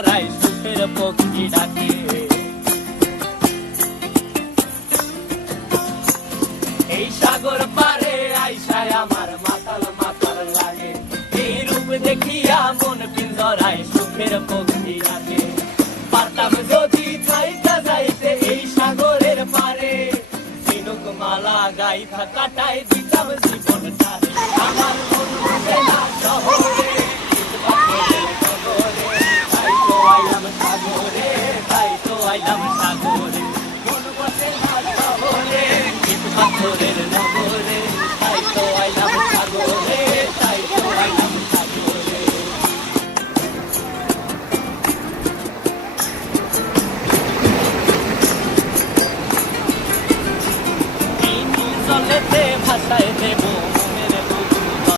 পিঞ্জরায় সুখের পক্ষী ডাকে। এই সাগর পারে আইসায় আমার মাতাল মাতাল লাগে, এই রূপ দেখিয়া মন পিঞ্জরায় সুখের পক্ষী ডাকে। পারতাম যদি থাইকা যাইতে এই সাগরের পারে, ঝিনুক মালা গাইথা কাটাই দিতাম।